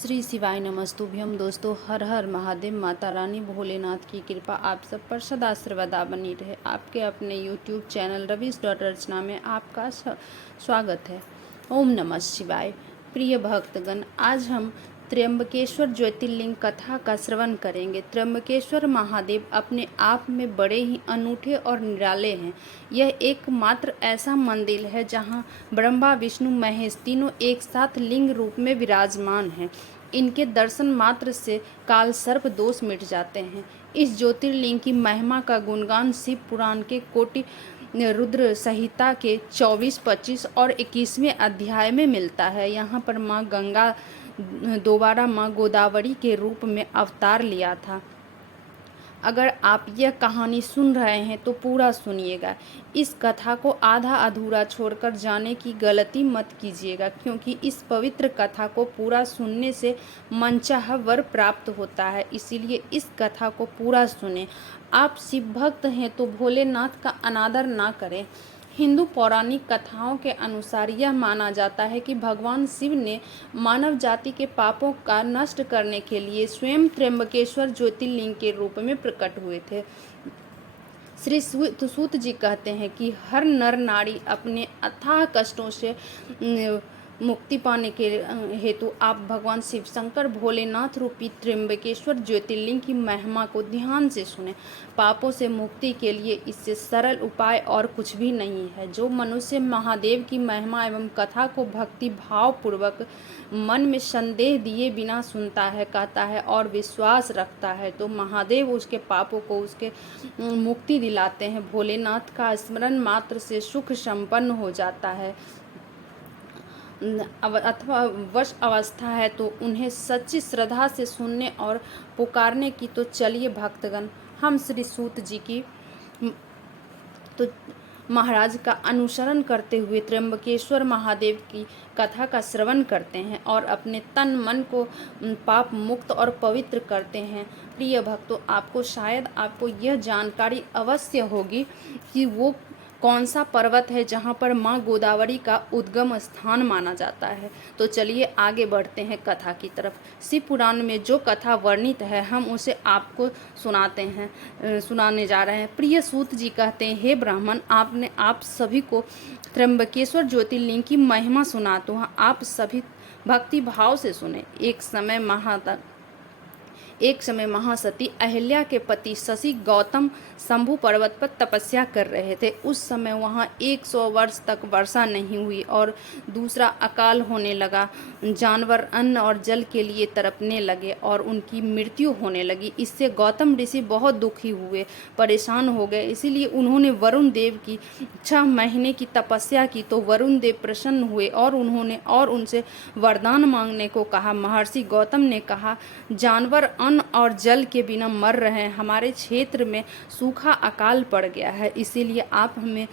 श्री शिवाय नमस्तुभ्यम। दोस्तों, हर हर महादेव। माता रानी भोलेनाथ की कृपा आप सब पर सदा सर्वदा बनी रहे। आपके अपने यूट्यूब चैनल रवीश डॉट अर्चना में आपका स्वागत है। ओम नमः शिवाय। प्रिय भक्तगण, आज हम त्र्यंबकेश्वर ज्योतिर्लिंग कथा का श्रवण करेंगे। त्र्यंबकेश्वर महादेव अपने आप में बड़े ही अनूठे और निराले हैं। यह एकमात्र ऐसा मंदिर है जहां ब्रह्मा विष्णु महेश तीनों एक साथ लिंग रूप में विराजमान हैं। इनके दर्शन मात्र से काल सर्प दोष मिट जाते हैं। इस ज्योतिर्लिंग की महिमा का गुणगान शिव पुराण के कोटि रुद्र संहिता के 24, 25 और 21वें अध्याय में मिलता है। यहाँ पर माँ गंगा दोबारा माँ गोदावरी के रूप में अवतार लिया था। अगर आप यह कहानी सुन रहे हैं तो पूरा सुनिएगा। इस कथा को आधा अधूरा छोड़कर जाने की गलती मत कीजिएगा, क्योंकि इस पवित्र कथा को पूरा सुनने से मनचाहा वर प्राप्त होता है। इसीलिए इस कथा को पूरा सुनें। आप शिव भक्त हैं तो भोलेनाथ का अनादर ना करें। हिंदू पौराणिक कथाओं के अनुसार यह माना जाता है कि भगवान शिव ने मानव जाति के पापों का नष्ट करने के लिए स्वयं त्र्यंबकेश्वर ज्योतिर्लिंग के रूप में प्रकट हुए थे। श्री सूत जी कहते हैं कि हर नर नारी अपने अथाह कष्टों से मुक्ति पाने के हेतु आप भगवान शिव शंकर भोलेनाथ रूपी त्र्यंबकेश्वर ज्योतिर्लिंग की महिमा को ध्यान से सुने। पापों से मुक्ति के लिए इससे सरल उपाय और कुछ भी नहीं है। जो मनुष्य महादेव की महिमा एवं कथा को भक्ति भाव पूर्वक मन में संदेह दिए बिना सुनता है, कहता है और विश्वास रखता है, तो महादेव उसके पापों को उसके मुक्ति दिलाते हैं। भोलेनाथ का स्मरण मात्र से सुख संपन्न हो जाता है। अथवा वश अवस्था है तो उन्हें सच्ची श्रद्धा से सुनने और पुकारने की। तो चलिए भक्तगण, हम श्री सूत जी की तो महाराज का अनुसरण करते हुए त्र्यंबकेश्वर महादेव की कथा का श्रवण करते हैं और अपने तन मन को पाप मुक्त और पवित्र करते हैं। प्रिय भक्तों, आपको यह जानकारी अवश्य होगी कि वो कौन सा पर्वत है जहाँ पर माँ गोदावरी का उद्गम स्थान माना जाता है। तो चलिए आगे बढ़ते हैं कथा की तरफ। शिव पुराण में जो कथा वर्णित है हम उसे आपको सुनाने जा रहे हैं। प्रिय सूत जी कहते हैं, हे ब्राह्मण, आप सभी को त्र्यंबकेश्वर ज्योतिर्लिंग की महिमा सुनाता हूँ। आप सभी भक्ति भाव से सुने। एक समय महासती अहिल्या के पति शशि गौतम शंभु पर्वत पर तपस्या कर रहे थे। उस समय वहाँ 100 वर्ष तक वर्षा नहीं हुई और दूसरा अकाल होने लगा। जानवर अन्न और जल के लिए तड़पने लगे और उनकी मृत्यु होने लगी। इससे गौतम ऋषि बहुत दुखी हुए, परेशान हो गए। इसीलिए उन्होंने वरुण देव की 6 महीने की तपस्या की। तो वरुण देव प्रसन्न हुए और उनसे वरदान मांगने को कहा। महर्षि गौतम ने कहा, जानवर अन्न और जल के बिना मर रहे हैं। हमारे क्षेत्र में सूखा अकाल पड़ गया है, इसीलिए आप हमें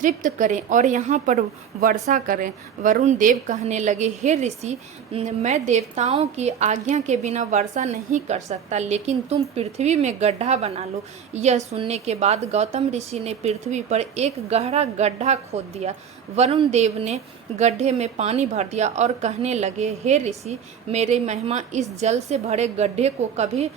तृप्त करें और यहाँ पर वर्षा करें। वरुण देव कहने लगे, हे ऋषि, मैं देवताओं की आज्ञा के बिना वर्षा नहीं कर सकता, लेकिन तुम पृथ्वी में गड्ढा बना लो। यह सुनने के बाद गौतम ऋषि ने पृथ्वी पर एक गहरा गड्ढा खोद दिया। वरुण देव ने गड्ढे में पानी भर दिया और कहने लगे, हे ऋषि, मेरी महिमा इस जल से भरे गड्ढे को कभी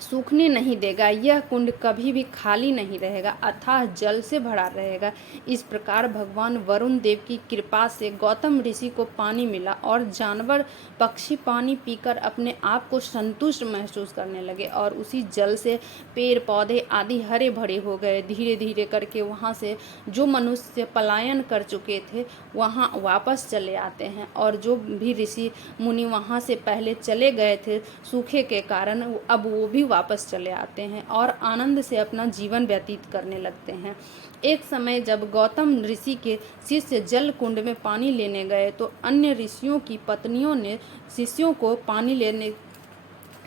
सूखने नहीं देगा। यह कुंड कभी भी खाली नहीं रहेगा, अथाह जल से भरा रहेगा। इस प्रकार भगवान वरुण देव की कृपा से गौतम ऋषि को पानी मिला और जानवर पक्षी पानी पीकर अपने आप को संतुष्ट महसूस करने लगे और उसी जल से पेड़ पौधे आदि हरे भरे हो गए। धीरे धीरे करके वहाँ से जो मनुष्य पलायन कर चुके थे वहाँ वापस चले आते हैं, और जो भी ऋषि मुनि वहाँ से पहले चले गए थे सूखे के कारण, अब वो भी वापस चले आते हैं और आनंद से अपना जीवन व्यतीत करने लगते हैं। एक समय जब गौतम ऋषि के शिष्य जल कुंड में पानी लेने गए तो अन्य ऋषियों की पत्नियों ने शिष्यों को पानी लेने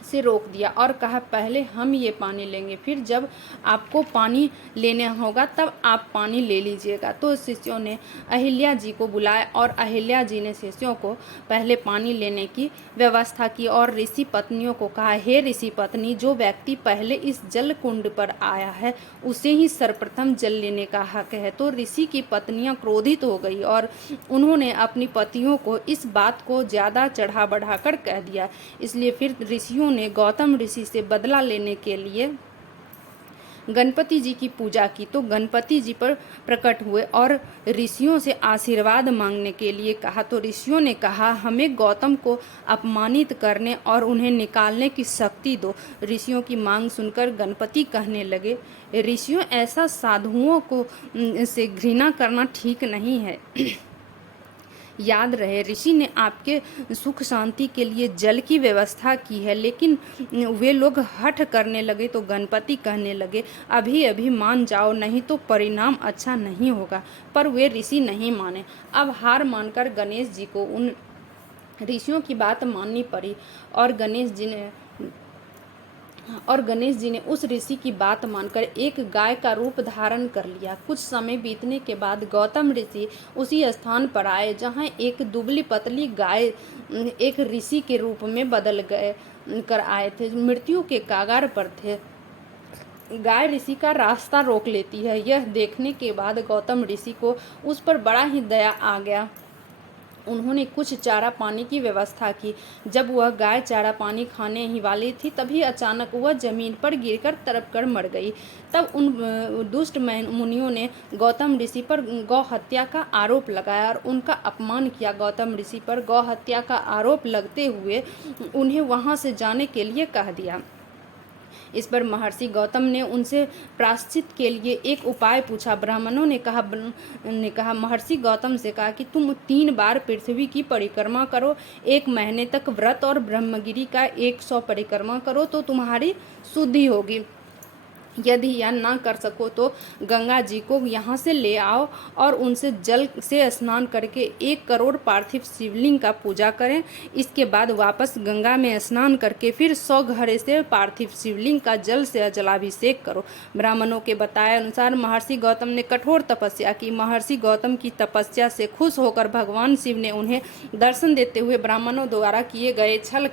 से रोक दिया और कहा पहले हम ये पानी लेंगे, फिर जब आपको पानी लेना होगा तब आप पानी ले लीजिएगा। तो शिष्यों ने अहिल्या जी को बुलाया और अहिल्या जी ने शिष्यों को पहले पानी लेने की व्यवस्था की और ऋषि पत्नियों को कहा, हे ऋषि पत्नी, जो व्यक्ति पहले इस जल कुंड पर आया है उसे ही सर्वप्रथम जल लेने का हक है। तो ऋषि की पत्नियां क्रोधित हो गई और उन्होंने अपनी पतियों को इस बात को ज़्यादा चढ़ा बढ़ाकर कह दिया। इसलिए फिर ऋषियों ने गौतम ऋषि से बदला लेने के लिए गणपति जी की पूजा की। तो गणपति जी पर प्रकट हुए और ऋषियों से आशीर्वाद मांगने के लिए कहा। तो ऋषियों ने कहा, हमें गौतम को अपमानित करने और उन्हें निकालने की शक्ति दो। ऋषियों की मांग सुनकर गणपति कहने लगे, ऋषियों, ऐसा साधुओं को से घृणा करना ठीक नहीं है। याद रहे, ऋषि ने आपके सुख शांति के लिए जल की व्यवस्था की है। लेकिन वे लोग हठ करने लगे तो गणपति कहने लगे, अभी अभी मान जाओ, नहीं तो परिणाम अच्छा नहीं होगा। पर वे ऋषि नहीं माने। अब हार मानकर गणेश जी को उन ऋषियों की बात माननी पड़ी और गणेश जी ने उस ऋषि की बात मानकर एक गाय का रूप धारण कर लिया। कुछ समय बीतने के बाद गौतम ऋषि उसी स्थान पर आए जहाँ एक दुबली पतली गाय एक ऋषि के रूप में बदल गए कर आए थे, मृत्यु के कगार पर थे। गाय ऋषि का रास्ता रोक लेती है। यह देखने के बाद गौतम ऋषि को उस पर बड़ा ही दया आ गया। उन्होंने कुछ चारा पानी की व्यवस्था की। जब वह गाय चारा पानी खाने ही वाली थी तभी अचानक वह जमीन पर गिरकर तड़प कर मर गई। तब उन दुष्ट मुनियों ने गौतम ऋषि पर गौ हत्या का आरोप लगाया और उनका अपमान किया। गौतम ऋषि पर गौ हत्या का आरोप लगते हुए उन्हें वहां से जाने के लिए कह दिया। इस पर महर्षि गौतम ने उनसे प्रायश्चित के लिए एक उपाय पूछा। ब्राह्मणों ने कहा महर्षि गौतम से कहा कि तुम 3 बार पृथ्वी की परिक्रमा करो, 1 महीने तक व्रत और ब्रह्मगिरि का 100 परिक्रमा करो तो तुम्हारी शुद्धि होगी। यदि यह ना कर सको तो गंगा जी को यहाँ से ले आओ और उनसे जल से स्नान करके 1 करोड़ पार्थिव शिवलिंग का पूजा करें। इसके बाद वापस गंगा में स्नान करके फिर 100 घड़े से पार्थिव शिवलिंग का जल से जलाभिषेक करो। ब्राह्मणों के बताए अनुसार महर्षि गौतम ने कठोर तपस्या की। महर्षि गौतम की तपस्या से खुश होकर भगवान शिव ने उन्हें दर्शन देते हुए ब्राह्मणों द्वारा किए गए छल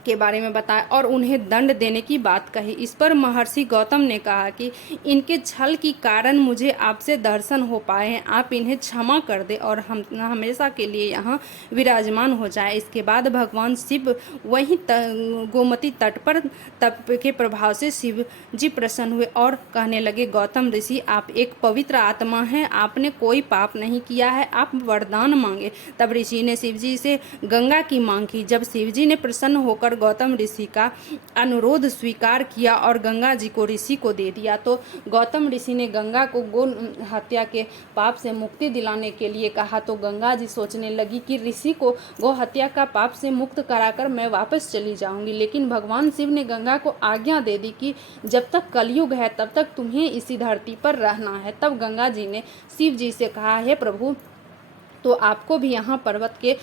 के बारे में बताया और उन्हें दंड देने की बात कही। इस पर महर्षि गौतम ने कहा कि इनके छल के कारण मुझे आपसे दर्शन हो पाए हैं, आप इन्हें क्षमा कर दे और हम हमेशा के लिए यहाँ विराजमान हो जाए। इसके बाद भगवान शिव वहीं गोमती तट पर तप के प्रभाव से शिव जी प्रसन्न हुए और कहने लगे, गौतम ऋषि, आप एक पवित्र आत्मा हैं, आपने कोई पाप नहीं किया है, आप वरदान मांगे। तब ऋषि ने शिव जी से गंगा की मांग की। जब शिव जी ने प्रसन्न होकर गौतम ऋषि का अनुरोध स्वीकार किया और गंगा जी को ऋषि को दे दिया, तो गौतम ऋषि ने गंगा को गौ हत्या के पाप से मुक्ति दिलाने के लिए कहा। तो गंगा जी सोचने लगी कि ऋषि को गौ हत्या का पाप से मुक्त कराकर मैं वापस चली जाऊंगी। लेकिन भगवान शिव ने गंगा को आज्ञा दे दी कि जब तक कलयुग है तब तक तुम्हें इसी धरती पर रहना है। तब गंगा जी ने शिव जी से कहा, हे प्रभु, तो आपको भी यहाँ पर्वत के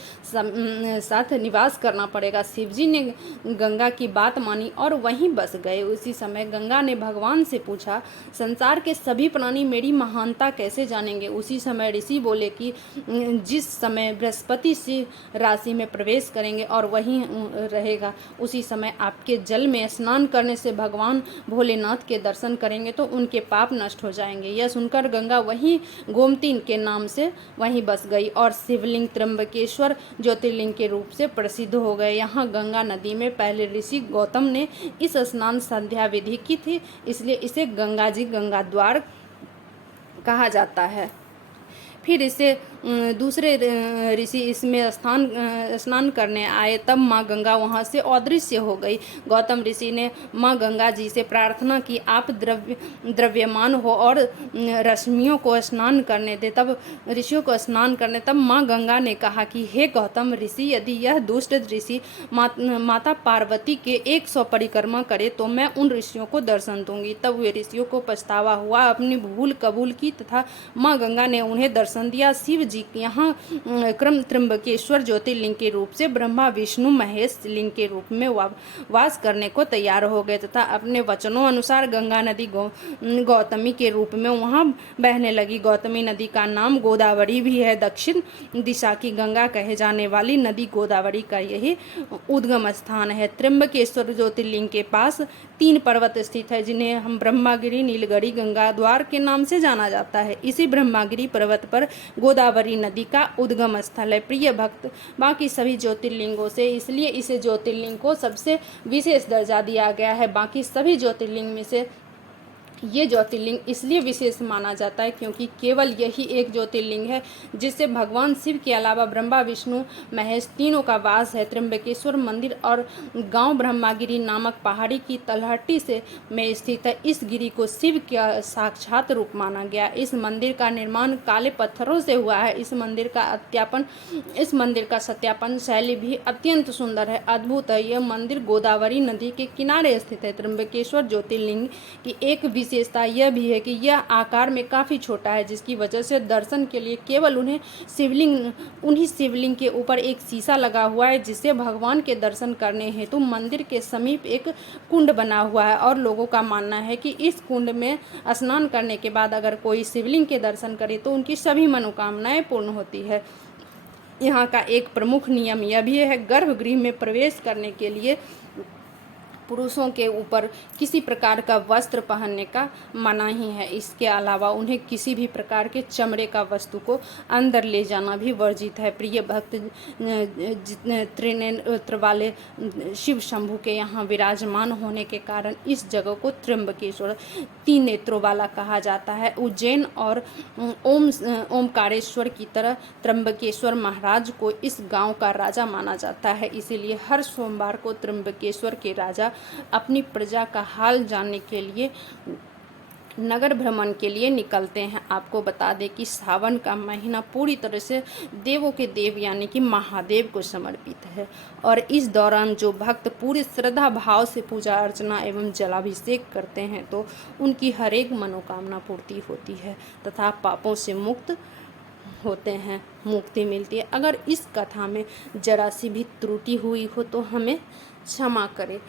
साथ निवास करना पड़ेगा। शिवजी ने गंगा की बात मानी और वहीं बस गए। उसी समय गंगा ने भगवान से पूछा, संसार के सभी प्राणी मेरी महानता कैसे जानेंगे। उसी समय ऋषि बोले कि जिस समय बृहस्पति से राशि में प्रवेश करेंगे और वहीं रहेगा, उसी समय आपके जल में स्नान करने से भगवान भोलेनाथ के दर्शन करेंगे तो उनके पाप नष्ट हो जाएंगे। यह सुनकर गंगा वहीं गोमती के नाम से वहीं बस गई और शिवलिंग त्र्यंबकेश्वर ज्योतिर्लिंग के रूप से प्रसिद्ध हो गए। यहाँ गंगा नदी में पहले ऋषि गौतम ने इस स्नान संध्या विधि की थी, इसलिए इसे गंगा जी गंगा द्वार कहा जाता है। फिर इसे दूसरे ऋषि इसमें स्नान करने आए, तब माँ गंगा वहाँ से अदृश्य हो गई। गौतम ऋषि ने माँ गंगा जी से प्रार्थना की, आप द्रव्यमान हो और रश्मियों को स्नान करने दे। तब ऋषियों को स्नान करने तब माँ गंगा ने कहा कि हे गौतम ऋषि, यदि यह दुष्ट ऋषि माता पार्वती के 100 परिक्रमा करे तो मैं उन ऋषियों को दर्शन दूंगी। तब वे ऋषियों को पछतावा हुआ, अपनी भूल कबूल की तथा माँ गंगा ने उन्हें दर्शन दिया। शिव जी यहाँ क्रम त्र्यंबकेश्वर ज्योतिर्लिंग के रूप से ब्रह्मा विष्णु महेश लिंग के रूप में वास करने को तैयार हो गए तथा अपने वचनों अनुसार गंगा नदी गौतमी के रूप में वहाँ बहने लगी। गौतमी नदी का नाम गोदावरी भी है। दक्षिण दिशा की गंगा कहे जाने वाली नदी गोदावरी का यही उद्गम स्थान है। त्र्यंबकेश्वर ज्योतिर्लिंग के पास 3 पर्वत स्थित है जिन्हें हम ब्रह्मागिरी, नीलगिरी, गंगाद्वार के नाम से जाना जाता है। इसी ब्रह्मागिरी पर्वत पर गोदावरी नदी का उद्गम स्थल है। प्रिय भक्त, बाकी सभी ज्योतिर्लिंगों से इसलिए इसे ज्योतिर्लिंग को सबसे विशेष दर्जा दिया गया है। बाकी सभी ज्योतिर्लिंग में से ये ज्योतिर्लिंग इसलिए विशेष माना जाता है क्योंकि केवल यही एक ज्योतिर्लिंग है जिससे भगवान शिव के अलावा ब्रह्मा विष्णु महेश तीनों का वास है। त्र्यंबकेश्वर मंदिर और गांव ब्रह्मागिरी नामक पहाड़ी की तलहटी से में स्थित है। इस गिरी को शिव का साक्षात रूप माना गया। इस मंदिर का निर्माण काले पत्थरों से हुआ है। इस मंदिर का सत्यापन शैली भी अत्यंत सुंदर है, अद्भुत है। यह मंदिर गोदावरी नदी के किनारे स्थित है। त्र्यंबकेश्वर ज्योतिर्लिंग की एक विशेषता यह भी है कि यह आकार में काफ़ी छोटा है, जिसकी वजह से दर्शन के लिए केवल उन्हीं शिवलिंग के ऊपर एक शीशा लगा हुआ है, जिससे भगवान के दर्शन करने हेतु मंदिर के समीप एक कुंड बना हुआ है। और लोगों का मानना है कि इस कुंड में स्नान करने के बाद अगर कोई शिवलिंग के दर्शन करे तो उनकी सभी मनोकामनाएं पूर्ण होती है। यहाँ का एक प्रमुख नियम यह भी है, गर्भगृह में प्रवेश करने के लिए पुरुषों के ऊपर किसी प्रकार का वस्त्र पहनने का मनाही है। इसके अलावा उन्हें किसी भी प्रकार के चमड़े का वस्तु को अंदर ले जाना भी वर्जित है। प्रिय भक्त, त्रिनेत्र वाले शिव शंभु के यहाँ विराजमान होने के कारण इस जगह को त्र्यंबकेश्वर 3 नेत्रों वाला कहा जाता है। उज्जैन और ओमकारेश्वर की तरह त्र्यंबकेश्वर महाराज को इस गांव का राजा माना जाता है। इसीलिए हर सोमवार को त्र्यंबकेश्वर के राजा अपनी प्रजा का हाल जानने के लिए नगर भ्रमण के लिए निकलते हैं। आपको बता दें कि सावन का महीना पूरी तरह से देवों के देव यानी कि महादेव को समर्पित है और इस दौरान जो भक्त पूरी श्रद्धा भाव से पूजा अर्चना एवं जलाभिषेक करते हैं तो उनकी हर एक मनोकामना पूर्ति होती है तथा पापों से मुक्त होते हैं, मुक्ति मिलती है। अगर इस कथा में जरा सी भी त्रुटि हुई हो तो हमें क्षमा करें।